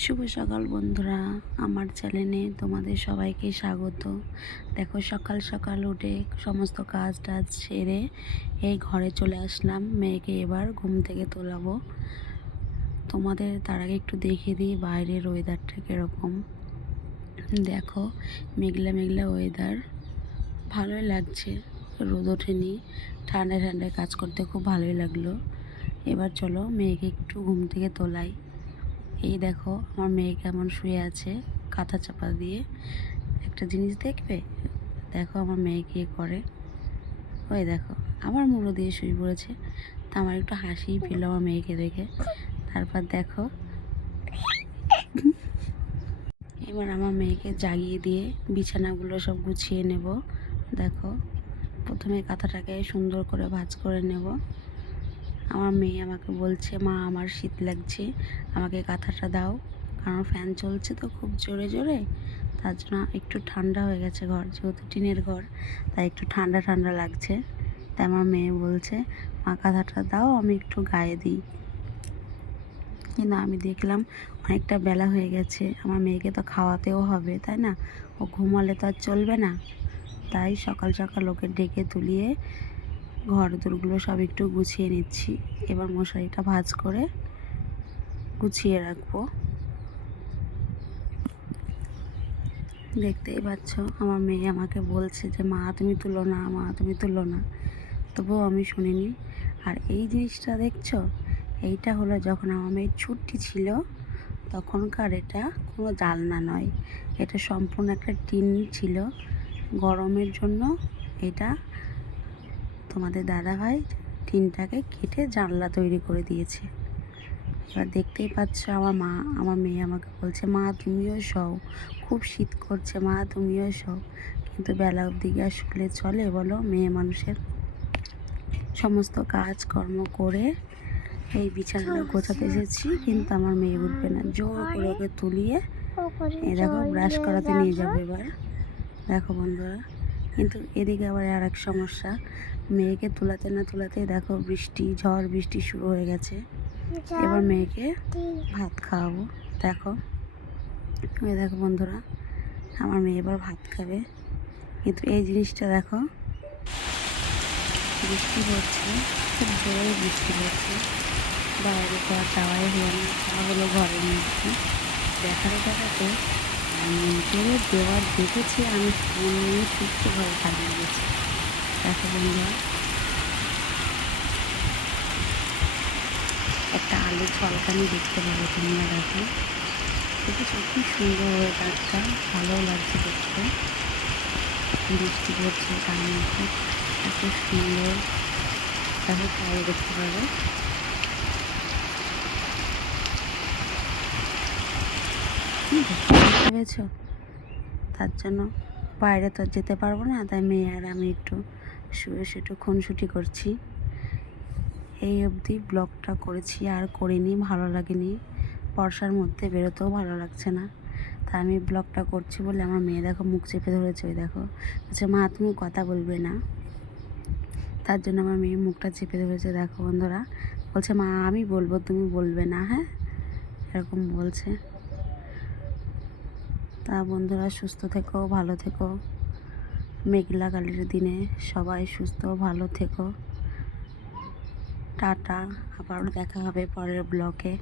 শুভ সকাল বন্ধুরা, আমার চ্যানেলে তোমাদের সবাইকে স্বাগত। দেখো সকাল সকাল উঠে সমস্ত কাজ টাজ সেরে এই ঘরে চলে আসলাম। মেয়েকে এবার ঘুম থেকে তোলাবো। তোমাদের তার আগে একটু দেখিয়ে দিই বাইরের ওয়েদারটা কীরকম। দেখো মেঘলা মেঘলা ওয়েদার, ভালোই লাগছে। রোদ ওঠেনি, ঠান্ডায় ঠান্ডায় কাজ করতে খুব ভালোই লাগলো। এবার চলো মেয়েকে একটু ঘুম থেকে তোলাই। এই দেখো আমার মেয়ে কেমন শুয়ে আছে কাঁথা চাপা দিয়ে। একটা জিনিস দেখবে, দেখো আমার মেয়ে কী করে। ওই দেখো আবার মুড়ো দিয়ে শুয়ে পড়েছে। তা আমার একটু হাসিই পেল আমার মেয়েকে দেখে। তারপর দেখো এবার আমার মেয়েকে জাগিয়ে দিয়ে বিছানাগুলো সব গুছিয়ে নেব। দেখো প্রথমে কাঁথাটাকে সুন্দর করে ভাঁজ করে নেব। আমার মেয়ে আমাকে বলছে, মা আমার শীত লাগছে, আমাকে কাঁথাটা দাও। কারণ ফ্যান চলছে তো খুব জোরে জোরে, তার জন্য একটু ঠান্ডা হয়ে গেছে ঘর, যেহেতু টিনের ঘর, তাই একটু ঠান্ডা ঠান্ডা লাগছে। তাই আমার মেয়ে বলছে, মা কাঁথাটা দাও, আমি একটু গায়ে দিই। কিন্তু আমি দেখলাম অনেকটা বেলা হয়ে গেছে, আমার মেয়েকে তো খাওয়াতেও হবে, তাই না? ও ঘুমালে তো আর চলবে না। তাই সকাল সকাল ওকে ডেকে তুলিয়ে ঘর দোরগুলো সব একটু গুছিয়ে নিচ্ছি। এবার মশারিটা ভাঁজ করে গুছিয়ে রাখবো। দেখতেই পাচ্ছ আমার মেয়ে আমাকে বলছে যে মা তুমি তুলো না, মা তুমি তুলো না, তবুও আমি শুনিনি। আর এই জিনিসটা দেখছো, এইটা হলো যখন আমার মেয়ের ছুটি ছিল তখনকার। এটা কোনো জানলা নয়, এটা সম্পূর্ণ একটা টিন ছিল। গরমের জন্য এটা তোমাদের দাদাভাই টিনটাকে কেটে জানলা তৈরি করে দিয়েছে। এবার দেখতেই পাচ্ছ আমার মেয়ে আমাকে বলছে, মা তুমিও শও, খুব শীত করছে, মা তুমিও শও। কিন্তু বেলা অবধি আর শুলে চলে বলো? মেয়ে মানুষের সমস্ত কাজকর্ম করে এই বিছানাটা গোছাতে এসেছি, কিন্তু আমার মেয়ে উঠবে না। জোর করে ওকে তুলিয়ে এই দেখো ব্রাশ করাতে নিয়ে যাবে এবার। দেখো বন্ধুরা, কিন্তু এদিকে আবার আর এক সমস্যা, মেয়েকে তুলাতে না তুলাতেই দেখো ঝড় বৃষ্টি শুরু হয়ে গেছে। এবার মেয়েকে ভাত খাওয়াবো। দেখো ওই দেখো বন্ধুরা, আমার মেয়ে এবার ভাত খাবে। কিন্তু এই জিনিসটা দেখো, বৃষ্টি পড়ছে, খুব জোরে বৃষ্টি পড়ছে, বাইরে তো আর যাওয়াই হলো না, যাওয়া হলো ঘরের মধ্যে। দেখাতে জোরে দেওয়ার দেখেছি, আমি ফোন নিয়ে ছুটতে ঘরে পালিয়ে গেছি। দেখো বন্ধুরা, একটা আলুর ঝলকানি দেখতে পাবো তোমরা। দেখো দেখেছো কি সুন্দর ওয়েদারটা, ভালো লাগছে দেখতে। বৃষ্টি পড়ছে তার মধ্যে এত সুন্দর। দেখো তাই দেখতে পাবে। দেখতে পেয়েছ? তার জন্য বাইরে তো যেতে পারবো না, তাই মেয়ে আর আমি একটু শুয়ে একটু খুনসুটি করছি। এই অবধি ব্লগটা করেছি, আর করিনি, ভালো লাগেনি। বর্ষার মধ্যে বেরোতেও ভালো লাগছে না, তা আমি ব্লগটা করছি বলে আমার মেয়ে দেখো মুখ চেপে ধরেছে। ওই দেখো বলছে, মা তুমি কথা বলবে না। তার জন্য আমার মেয়ে মুখটা চেপে ধরেছে। দেখো বন্ধুরা, বলছে মা আমি বলবো, তুমি বলবে না, হ্যাঁ, এরকম বলছে। তা বন্ধুরা, সুস্থ থেকো, ভালো থেকো। মেঘলা কালের দিনে সবাই সুস্থ ভালো থেকো। টাটা, আবারও দেখা হবে পরের ব্লগে।